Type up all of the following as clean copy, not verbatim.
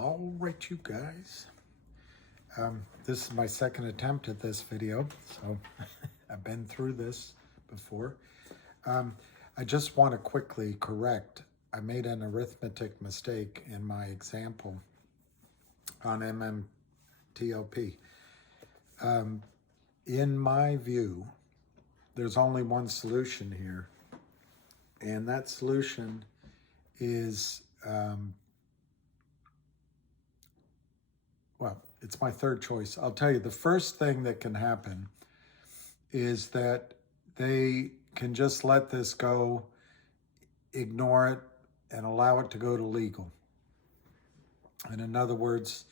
All right, you guys. This is my second attempt at this video, so I've been through this before. I just want to quickly correct. I made an arithmetic mistake in my example on MMTLP. In my view, there's only one solution here, and that solution is well, it's my third choice. I'll tell you, the first thing that can happen is that they can just let this go, ignore it, and allow it to go to legal. And in other words,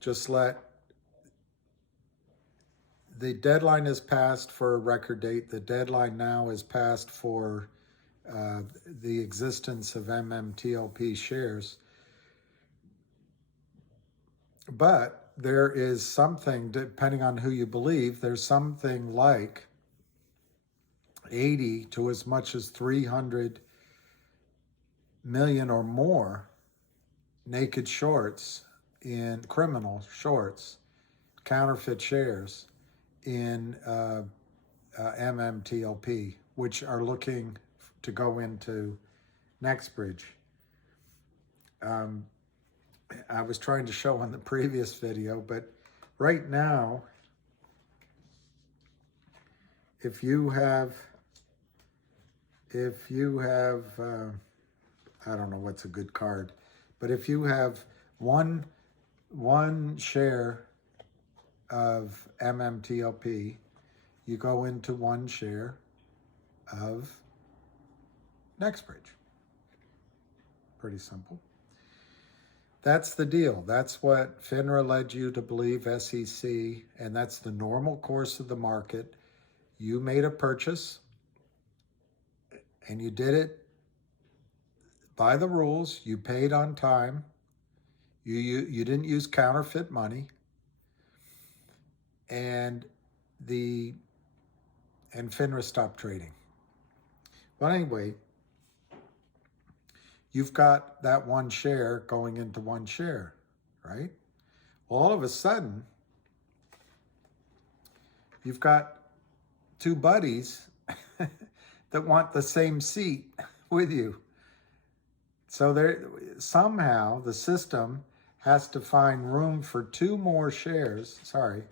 just let the deadline is passed for a record date. The deadline now is passed for the existence of MMTLP shares. But there is something, depending on who you believe, there's something like 80 to as much as 300 million or more naked shorts in criminal shorts, counterfeit shares in MMTLP, which are looking to go into NextBridge. I was trying to show on the previous video, but right now, if you have, I don't know what's a good card, but if you have one share of MMTLP, you go into one share of NextBridge. Pretty simple. That's the deal. That's what FINRA led you to believe, SEC, and that's the normal course of the market. You made a purchase, and you did it by the rules. You paid on time. You didn't use counterfeit money, and FINRA stopped trading. Well, anyway, you've got that one share going into one share, right? Well, all of a sudden, you've got two buddies that want the same seat with you. So there, somehow the system has to find room for two more shares. Sorry.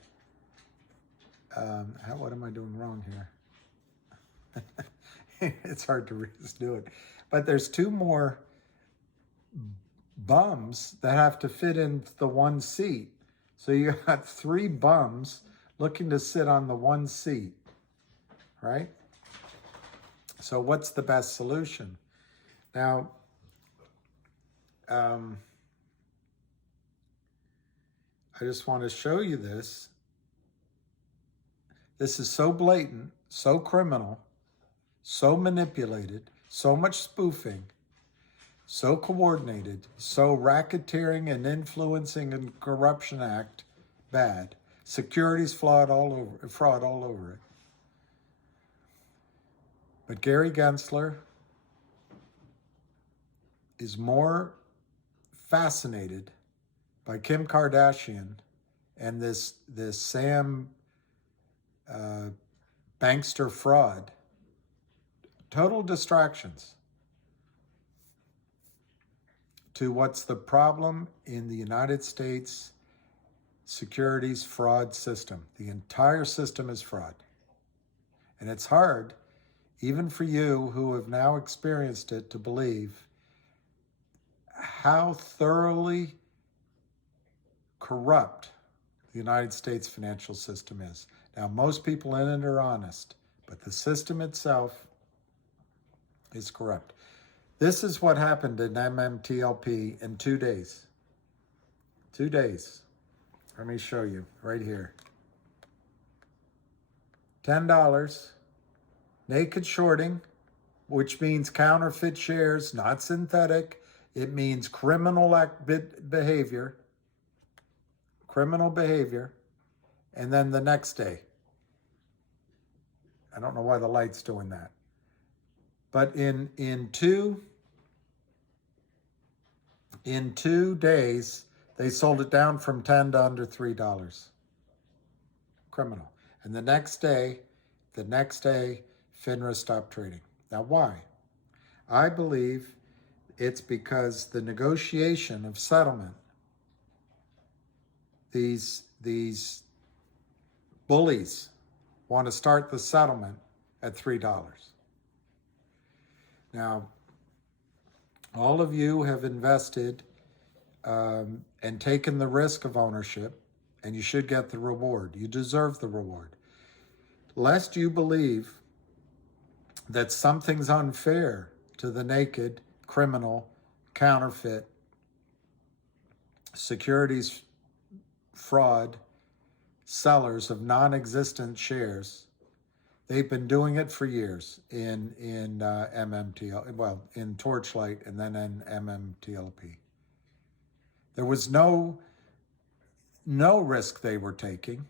What am I doing wrong here? It's hard to do it. But there's two more bums that have to fit in the one seat. So you got three bums looking to sit on the one seat, right? So what's the best solution? Now, I just want to show you this. This is so blatant, so criminal, so manipulated, so much spoofing, so coordinated, so racketeering and influencing and corruption act bad. Securities fraud all over it. But Gary Gensler is more fascinated by Kim Kardashian and this Sam Bankster fraud. Total distractions to what's the problem in the United States securities fraud system. The entire system is fraud. And it's hard, even for you who have now experienced it, to believe how thoroughly corrupt the United States financial system is. Now, most people in it are honest, but the system itself is corrupt. This is what happened in MMTLP in 2 days. 2 days. Let me show you right here. $10, naked shorting, which means counterfeit shares, not synthetic. It means criminal behavior. Criminal behavior. And then the next day. I don't know why the light's doing that. But in 2 days, They sold it down from 10 to under $3. Criminal. And the next day, FINRA stopped trading. Now, why? I believe it's because the negotiation of settlement, these bullies want to start the settlement at $3. Now, all of you have invested and taken the risk of ownership, and you should get the reward. You deserve the reward. Lest you believe that something's unfair to the naked, criminal, counterfeit, securities fraud sellers of non-existent shares. They've been doing it for years in MMTL, well, in Torchlight and then in MMTLP. There was no risk they were taking.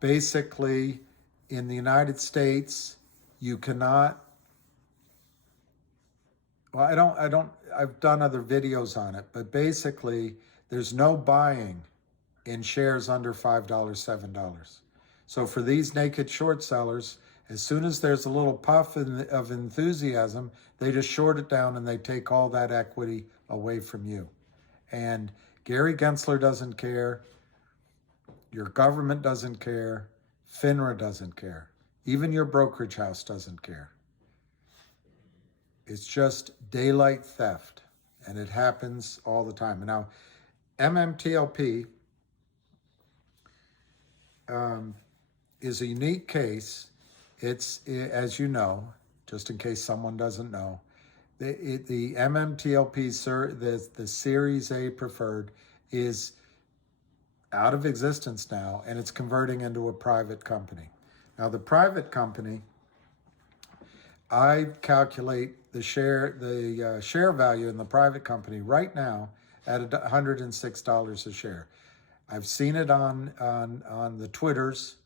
Basically, in the United States, you cannot. Well, I've done other videos on it, but basically, there's no buying in shares under $5, $7. So for these naked short sellers, as soon as there's a little puff of enthusiasm, they just short it down and they take all that equity away from you. And Gary Gensler doesn't care. Your government doesn't care. FINRA doesn't care. Even your brokerage house doesn't care. It's just daylight theft, and it happens all the time. And now, MMTLP is a unique case. It's, as you know, just in case someone doesn't know, the MMTLP, the Series A preferred, is out of existence now, and it's converting into a private company. Now, the private company, I calculate the share value in the private company right now at $106 a share. I've seen it on the Twitters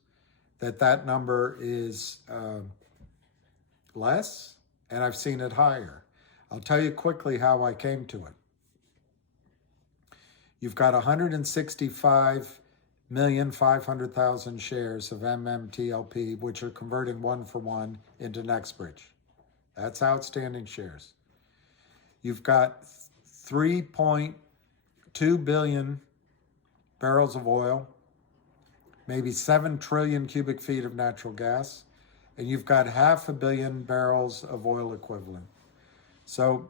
that number is less, and I've seen it higher. I'll tell you quickly how I came to it. You've got 165,500,000 shares of MMTLP, which are converting 1-for-1 into Nextbridge. That's outstanding shares. You've got 3.2 billion barrels of oil, maybe 7 trillion cubic feet of natural gas, and you've got 500 million barrels of oil equivalent. So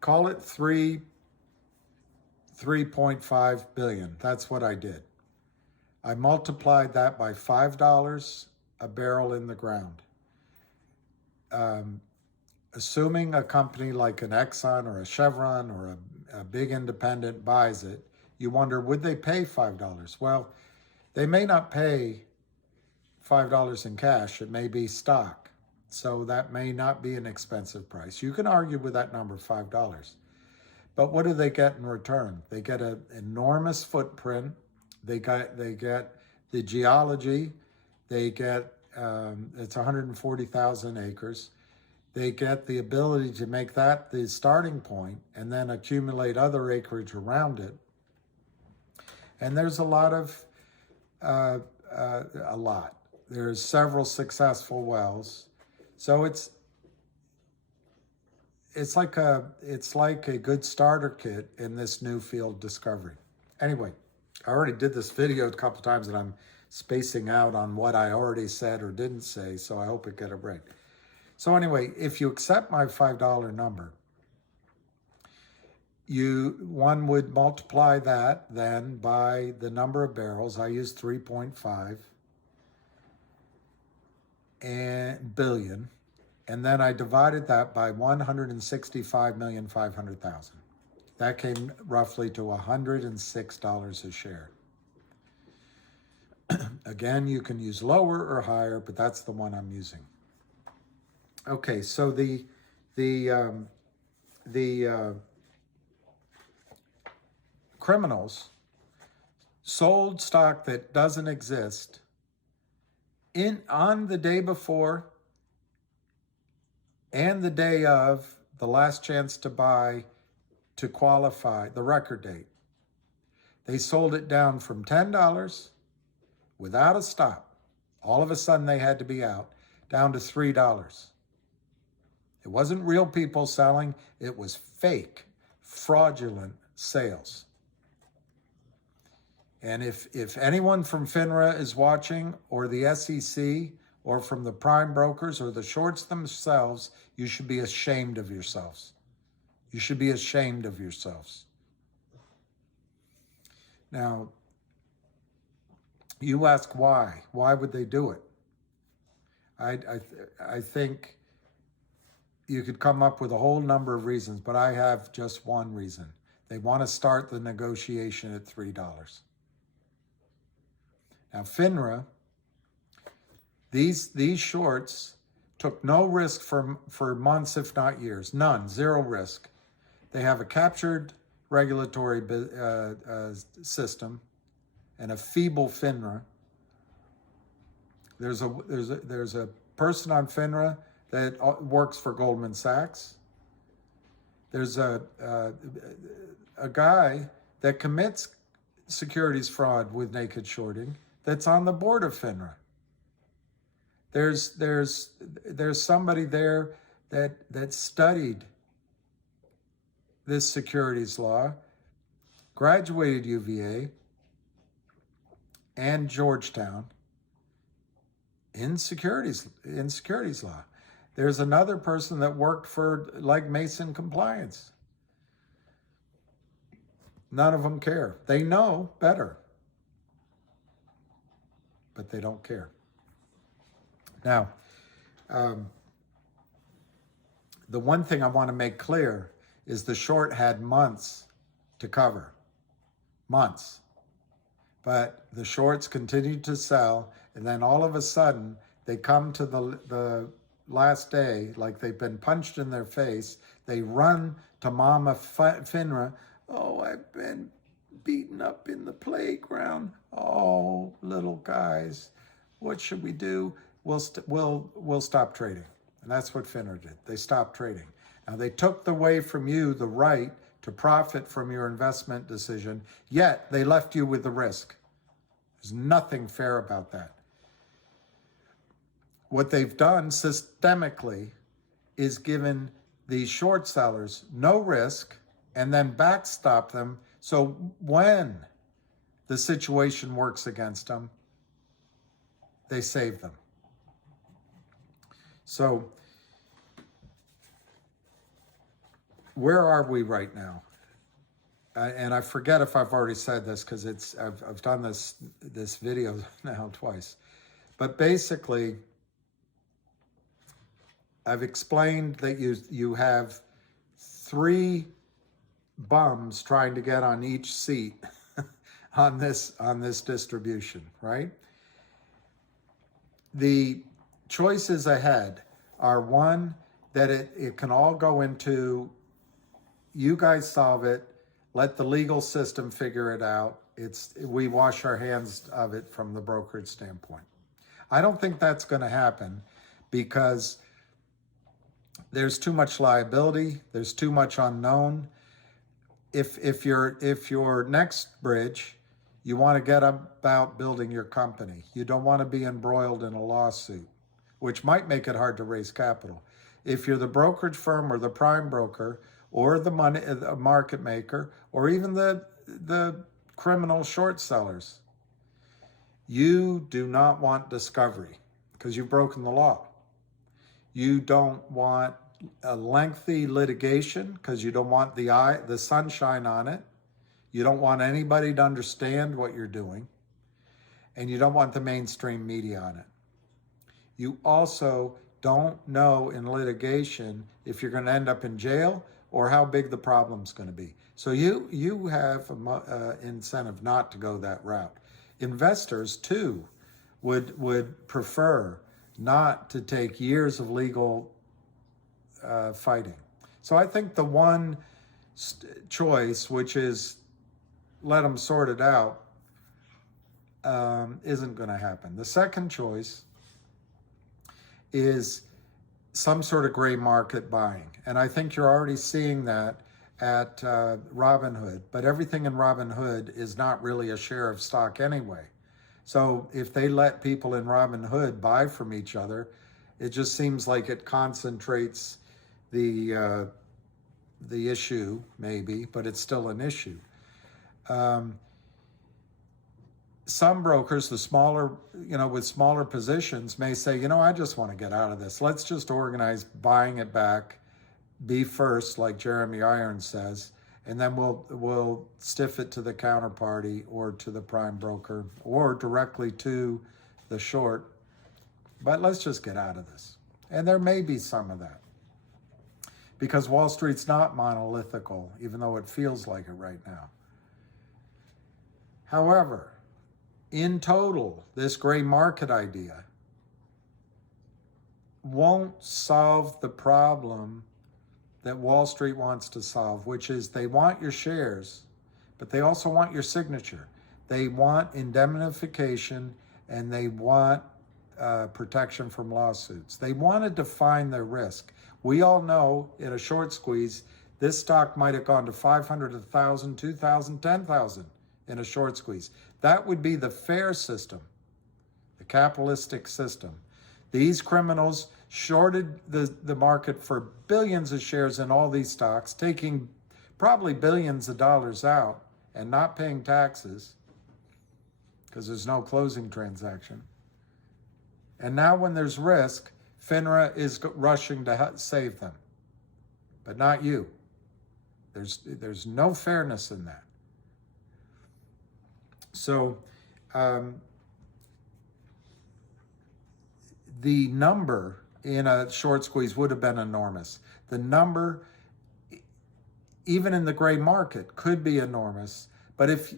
call it 3.5 billion. That's what I did. I multiplied that by $5 a barrel in the ground. Assuming a company like an Exxon or a Chevron or a big independent buys it, you wonder, would they pay $5? Well, they may not pay $5 in cash. It may be stock. So that may not be an expensive price. You can argue with that number, $5. But what do they get in return? They get an enormous footprint. They get the geology. They get, it's 140,000 acres. They get the ability to make that the starting point and then accumulate other acreage around it. And there's a lot. There's several successful wells. So it's like a good starter kit in this new field discovery. Anyway, I already did this video a couple times and I'm spacing out on what I already said or didn't say, so I hope it get a break. So anyway, if you accept my $5 number, one would multiply that then by the number of barrels. I used 3.5 billion. And then I divided that by 165,500,000. That came roughly to $106 a share. Again, you can use lower or higher, but that's the one I'm using. Okay, so the criminals sold stock that doesn't exist on the day before and the day of the last chance to buy to qualify, the record date. They sold it down from $10 without a stop. All of a sudden they had to be out, down to $3. It wasn't real people selling, it was fake, fraudulent sales. And if anyone from FINRA is watching, or the SEC, or from the prime brokers or the shorts themselves, you should be ashamed of yourselves. You should be ashamed of yourselves. Now, you ask why. Why would they do it? I think you could come up with a whole number of reasons, but I have just one reason. They want to start the negotiation at $3. Now, FINRA, these shorts took no risk for months, if not years. None, zero risk. They have a captured regulatory system and a feeble FINRA. There's a person on FINRA that works for Goldman Sachs. There's a guy that commits securities fraud with naked shorting that's on the board of FINRA. There's somebody there that studied this securities law, graduated UVA and Georgetown in securities law. There's another person that worked for Legg Mason Compliance. None of them care. They know better, but they don't care. Now, the one thing I want to make clear is the short had months to cover. Months. But the shorts continued to sell, and then all of a sudden, they come to the last day, like they've been punched in their face. They run to Mama FINRA. Oh, I've been beaten up in the playground. Oh, little guys, what should we do? We'll stop trading. And that's what FINRA did. They stopped trading. Now, they took away from you the right to profit from your investment decision, yet they left you with the risk. There's nothing fair about that. What they've done systemically is given these short sellers no risk and then backstop them. So when the situation works against them, they save them. So where are we right now? And I forget if I've already said this because I've done this video now twice. But basically, I've explained that you have three bums trying to get on each seat on this distribution, right? The choices ahead are, one, that it can all go into, you guys solve it, let the legal system figure it out. We wash our hands of it from the brokerage standpoint. I don't think that's going to happen because there's too much liability. There's too much unknown. If your next bridge, you want to get about building your company. You don't want to be embroiled in a lawsuit, which might make it hard to raise capital. If you're the brokerage firm or the prime broker or the market maker or even the criminal short sellers, you do not want discovery because you've broken the law. You don't want a lengthy litigation because you don't want the sunshine on it. You don't want anybody to understand what you're doing. And you don't want the mainstream media on it. You also don't know in litigation if you're going to end up in jail or how big the problem's going to be. So you have an incentive not to go that route. Investors, too, would prefer not to take years of legal fighting. So I think the one choice, which is let them sort it out, isn't going to happen. The second choice is some sort of gray market buying. And I think you're already seeing that at Robinhood. But everything in Robinhood is not really a share of stock anyway. So if they let people in Robinhood buy from each other, it just seems like it concentrates the issue, maybe, but it's still an issue. Some brokers, the smaller, with smaller positions may say, I just want to get out of this. Let's just organize buying it back, be first, like Jeremy Irons says, and then we'll stiff it to the counterparty or to the prime broker or directly to the short. But let's just get out of this. And there may be some of that, because Wall Street's not monolithical, even though it feels like it right now. However, in total, this gray market idea won't solve the problem that Wall Street wants to solve, which is they want your shares, but they also want your signature. They want indemnification, and they want protection from lawsuits. They want to define their risk. We all know in a short squeeze, this stock might have gone to 500, 1,000, 2,000, 10,000 in a short squeeze. That would be the fair system, the capitalistic system. These criminals shorted the market for billions of shares in all these stocks, taking probably billions of dollars out and not paying taxes because there's no closing transaction. And now when there's risk, FINRA is rushing to save them, but not you. There's no fairness in that. So the number in a short squeeze would have been enormous. The number, even in the gray market, could be enormous. But if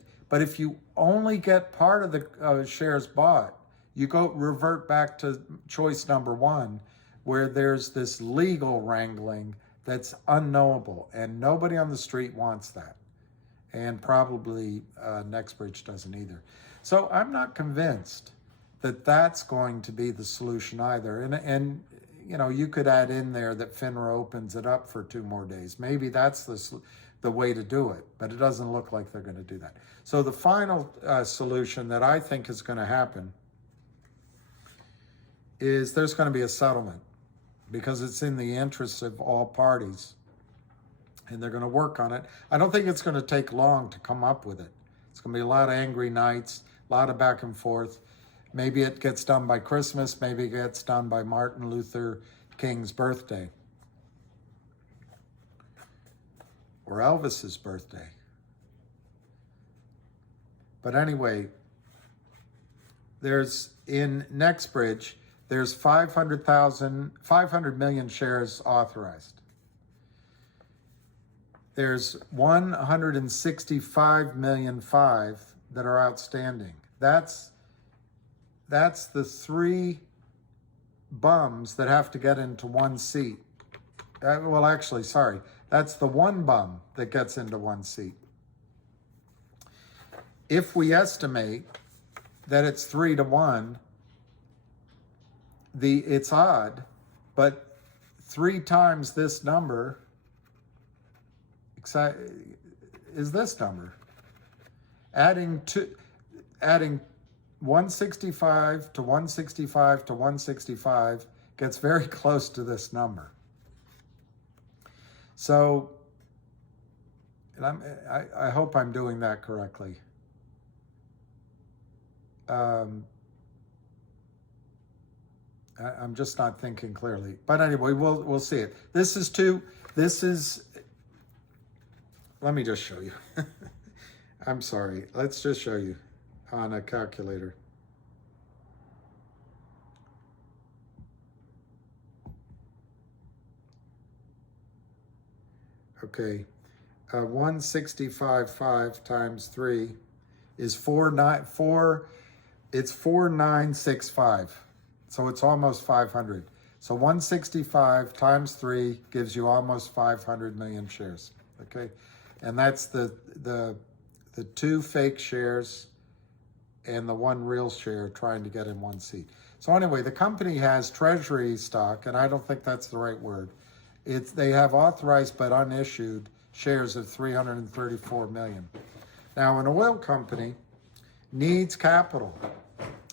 you only get part of the shares bought, you revert back to choice number one, where there's this legal wrangling that's unknowable, and nobody on the street wants that. And probably Nextbridge doesn't either. So I'm not convinced that that's going to be the solution either. And you could add in there that FINRA opens it up for 2 more days. Maybe that's the way to do it, but it doesn't look like they're going to do that. So the final solution that I think is going to happen is there's going to be a settlement, because it's in the interest of all parties, and they're going to work on it. I don't think it's going to take long to come up with it. It's going to be a lot of angry nights, a lot of back and forth. Maybe it gets done by Christmas, maybe it gets done by Martin Luther King's birthday or Elvis's birthday. But anyway, in Nextbridge, there's 500 million shares authorized. There's 165 million that are outstanding. That's the 3 bums that have to get into one seat. That's the 1 bum that gets into one seat. If we estimate that it's 3 to 1, it's odd, but 3 times this number is this number. Adding 165 to 165 to 165 gets very close to this number. So, and I hope I'm doing that correctly. I'm just not thinking clearly. But anyway, we'll see it. Let me just show you. I'm sorry. Let's just show you on a calculator. Okay. 165.5 times 3 is 4965. So it's almost 500. So 165 times 3 gives you almost 500 million shares. Okay, and that's the 2 fake shares and the 1 real share trying to get in one seat. So anyway, the company has treasury stock, and I don't think that's the right word. They have authorized but unissued shares of 334 million. Now, an oil company needs capital.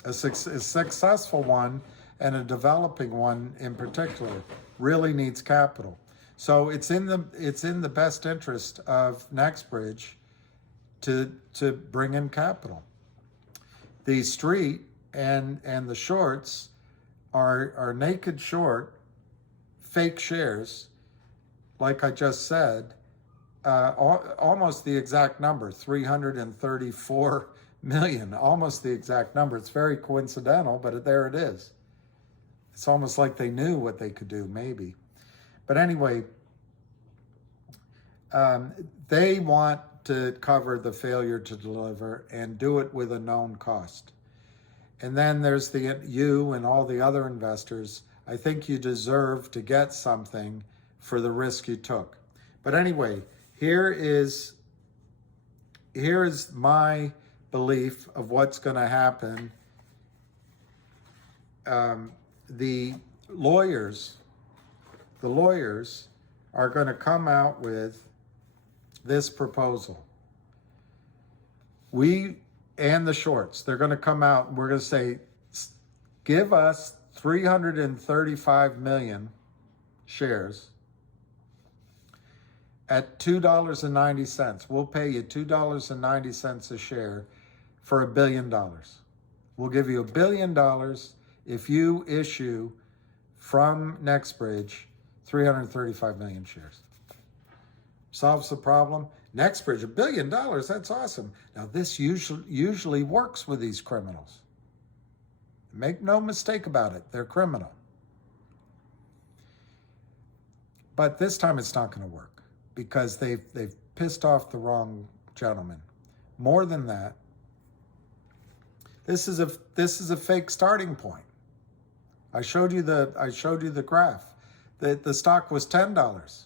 A successful one, and a developing one in particular, really needs capital. So it's in the best interest of NextBridge to bring in capital. The street and the shorts are naked short, fake shares, like I just said, almost the exact number, 334 million, almost the exact number. It's very coincidental, but there it is. It's almost like they knew what they could do, maybe. But anyway, they want to cover the failure to deliver and do it with a known cost. And then there's you and all the other investors. I think you deserve to get something for the risk you took. But anyway, here is my belief of what's going to happen. The lawyers are going to come out with this proposal. We and the shorts, they're going to come out and we're going to say, give us 335 million shares at $2.90. We'll pay you $2.90 a share for $1 billion. We'll give you $1 billion if you issue from NextBridge 335 million shares. Solves the problem. NextBridge, $1 billion, that's awesome. Now this usually works with these criminals. Make no mistake about it, they're criminal. But this time it's not going to work because they've pissed off the wrong gentleman. More than that, this is a fake starting point. I showed you the graph. The stock was $10.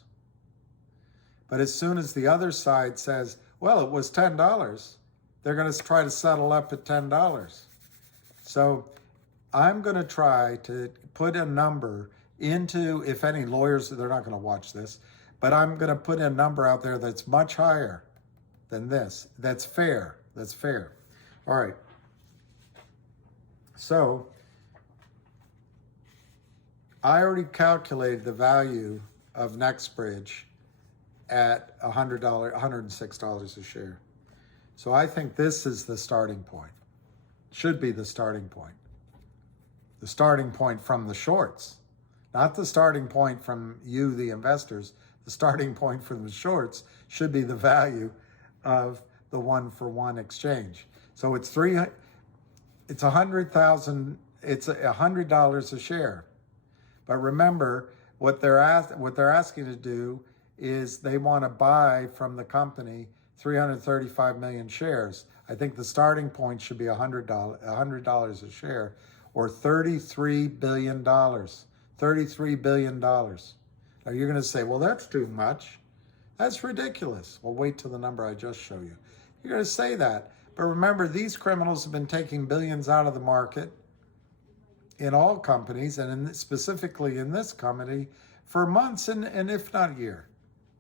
But as soon as the other side says, well, it was $10, they're going to try to settle up at $10. So I'm going to try to put a number into, if any lawyers, they're not going to watch this, but I'm going to put a number out there that's much higher than this. That's fair. That's fair. All right. So I already calculated the value of NextBridge at $106 a share. So I think this is the starting point. Should be the starting point. The starting point from the shorts, not the starting point from you, the investors. The starting point from the shorts should be the value of the 1-for-1 exchange. So it's $100,000. It's $100 a share. But remember, what they're asking to do is they want to buy from the company 335 million shares. I think the starting point should be $100 a share, or $33 billion. $33 billion. Now you're going to say, well, that's too much. That's ridiculous. Well, wait till the number I just showed you. You're going to say that. But remember, these criminals have been taking billions out of the market in all companies, and specifically in this company, for months and if not a year.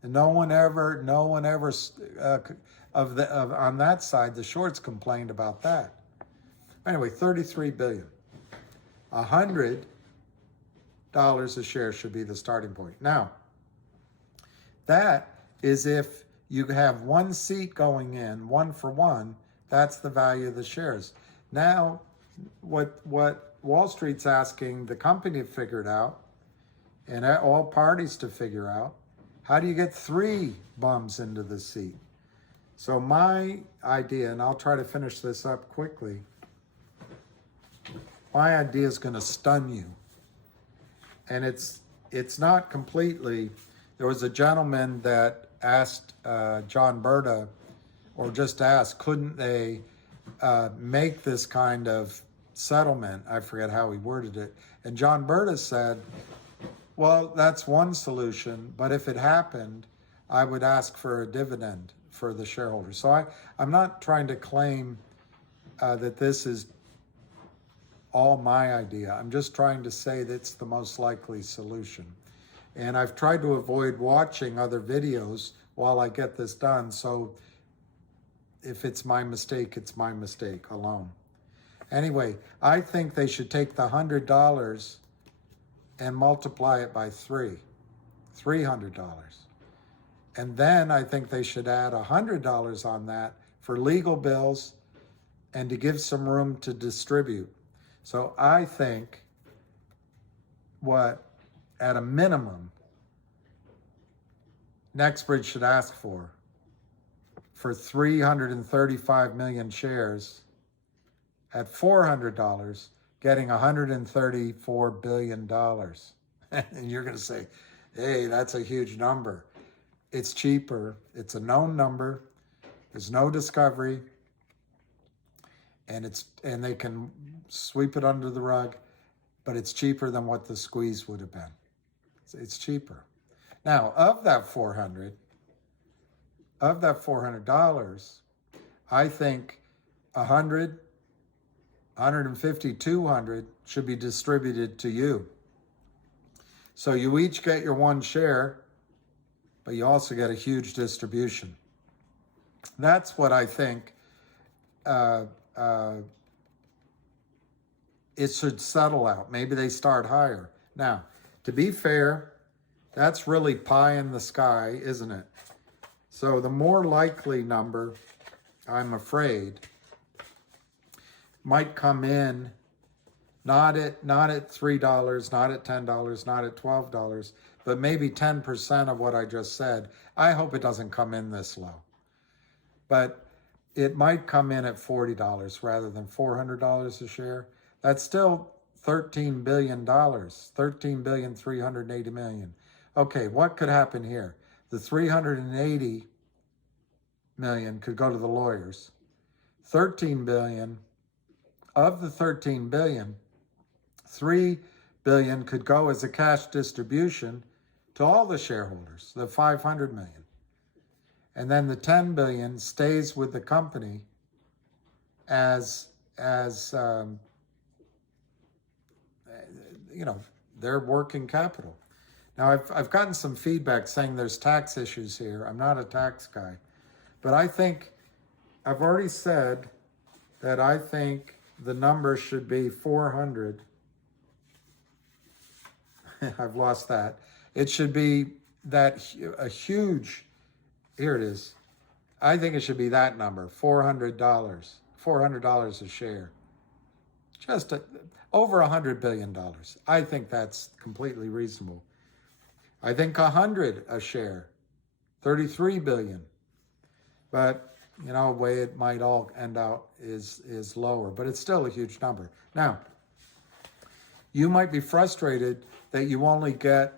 And no one ever on that side, the shorts complained about that. Anyway, 33 billion. $100 a share should be the starting point. Now, that is if you have one seat going in, 1-for-1, that's the value of the shares. Now, what Wall Street's asking the company to figure it out, and all parties to figure out, how do you get 3 bums into the seat? So my idea, and I'll try to finish this up quickly, my idea is going to stun you. And it's not completely. There was a gentleman that asked John Berta, or just asked, couldn't they make this kind of settlement? I forget how he worded it. And John Berta said, well, that's one solution, but if it happened, I would ask for a dividend for the shareholders. So I'm not trying to claim that this is all my idea. I'm just trying to say that's the most likely solution. And I've tried to avoid watching other videos while I get this done. So if it's my mistake, it's my mistake alone. Anyway, I think they should take the $100 and multiply it by $300. And then I think they should add $100 on that for legal bills and to give some room to distribute. So I think at a minimum, Nextbridge should ask for 335 million shares at $400, getting $134 billion. And you're going to say, hey, that's a huge number. It's cheaper. It's a known number. There's no discovery. And they can sweep it under the rug, but it's cheaper than what the squeeze would have been. It's cheaper. Now, of that $400, I think 100, 150, 200 should be distributed to you. So you each get your one share, but you also get a huge distribution. That's what I think it should settle out. Maybe they start higher. Now, to be fair, that's really pie in the sky, isn't it? So the more likely number, I'm afraid, might come in not at $3, not at $10, not at $12, but maybe 10% of what I just said. I hope it doesn't come in this low. But it might come in at $40 rather than $400 a share. That's still $13 billion, $13,380 million. Okay, what could happen here? The 380 million could go to the lawyers. 13 billion, of the 13 billion, 3 billion could go as a cash distribution to all the shareholders, the 500 million. And then the 10 billion stays with the company as their working capital. Now, I've gotten some feedback saying there's tax issues here. I'm not a tax guy, but I think I've already said that I think the number should be 400. I've lost that. It should be a huge, here it is. I think it should be that number, $400, $400 a share. Just over $100 billion. I think that's completely reasonable. I think 100 a share, 33 billion. But, the way it might all end out is lower, but it's still a huge number. Now, you might be frustrated that you only get,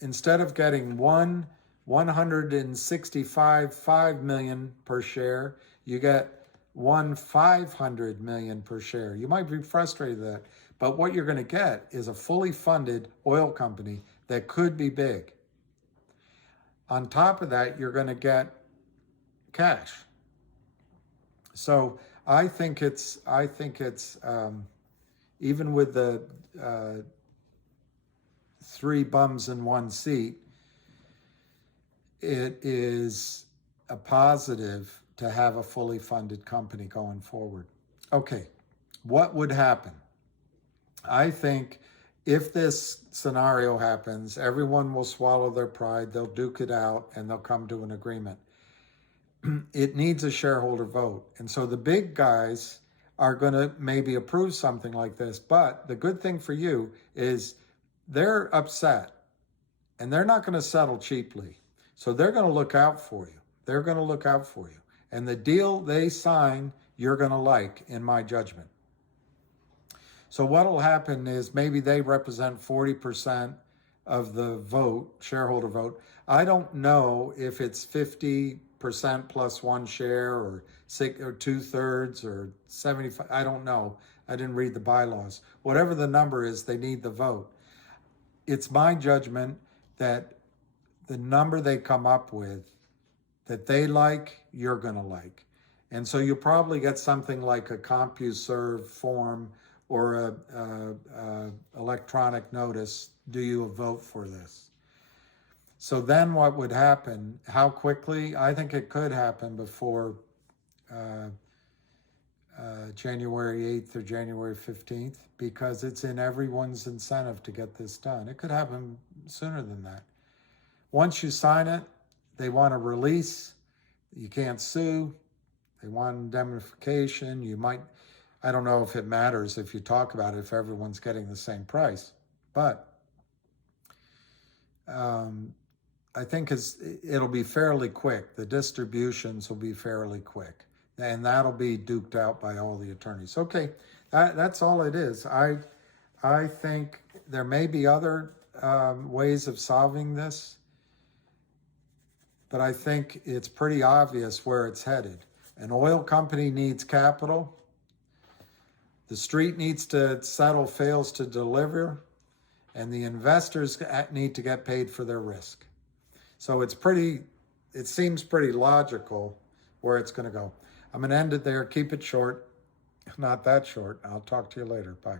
instead of getting 165.5 million per share, you get 500 million per share. You might be frustrated with that, but what you're going to get is a fully funded oil company that could be big. On top of that, you're going to get cash. So I think it's even with the 3 bums in 1 seat, it is a positive to have a fully funded company going forward. Okay, what would happen? I think if this scenario happens, everyone will swallow their pride, they'll duke it out, and they'll come to an agreement. It needs a shareholder vote. And so the big guys are going to maybe approve something like this. But the good thing for you is they're upset, and they're not going to settle cheaply. So they're going to look out for you. They're going to look out for you. And the deal they sign, you're going to like, in my judgment. So what will happen is maybe they represent 40% of the vote, shareholder vote. I don't know if it's 50% plus 1 share or 2/3 or 75. I don't know. I didn't read the bylaws. Whatever the number is, they need the vote. It's my judgment that the number they come up with that they like, you're going to like. And so you'll probably get something like a CompuServe form or a electronic notice. Do you vote for this? So then what would happen? How quickly? I think it could happen before January 8th or January 15th, because it's in everyone's incentive to get this done. It could happen sooner than that. Once you sign it, they want a release. You can't sue. They want indemnification. You might, I don't know if it matters if you talk about it, if everyone's getting the same price, but I think it'll be fairly quick. The distributions will be fairly quick, and that'll be duked out by all the attorneys. Okay, that's all it is. I think there may be other ways of solving this, but I think it's pretty obvious where it's headed. An oil company needs capital. The street needs to settle fails to deliver, and the investors need to get paid for their risk. So it seems pretty logical where it's going to go. I'm going to end it there. Keep it short, not that short. I'll talk to you later. Bye.